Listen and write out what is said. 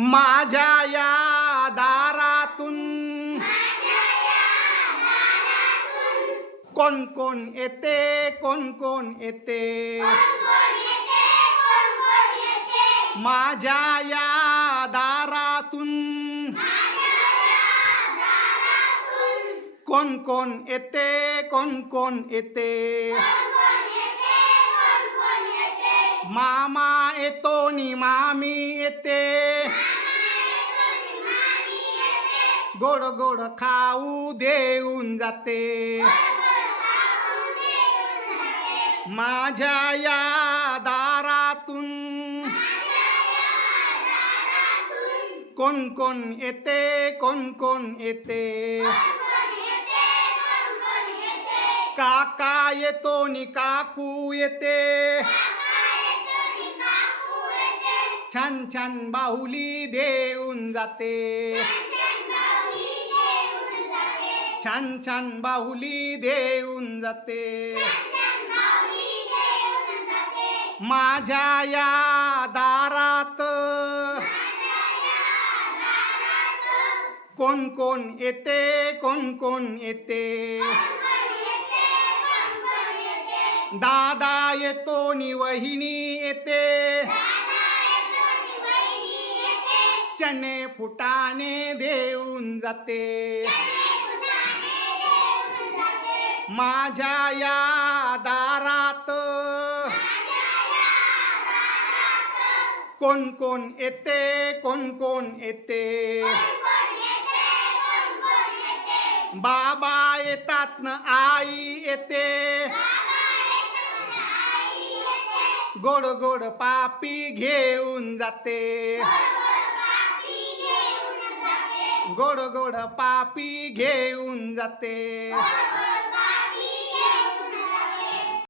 माझ्या या दारातून. कोण कोण येते कोण कोण येते. माझ्या या दारातून. कोण कोण येते कोण कोण येते. येतो मामी येते. गोड गोड खाऊ देऊन जाते. माझ्या या दारातून कोण कोण येते कोण कोण येते. काका येतो नि काकू येते. छान छान बाहुली देऊन जाते. छान छान बाहुली देऊन जाते. माझ्या या दारात कोण कोण येते कोण कोण येते? दादा येतो नि वहिनी येते. चणे फुटाने देऊन जाते. माझ्या या दारात कोण कोण येते कोण कोण येते? बाबा येतात ना आई येते. गोड गोड पापी घेऊन जाते. गोड गोड पापी घेऊन जाते.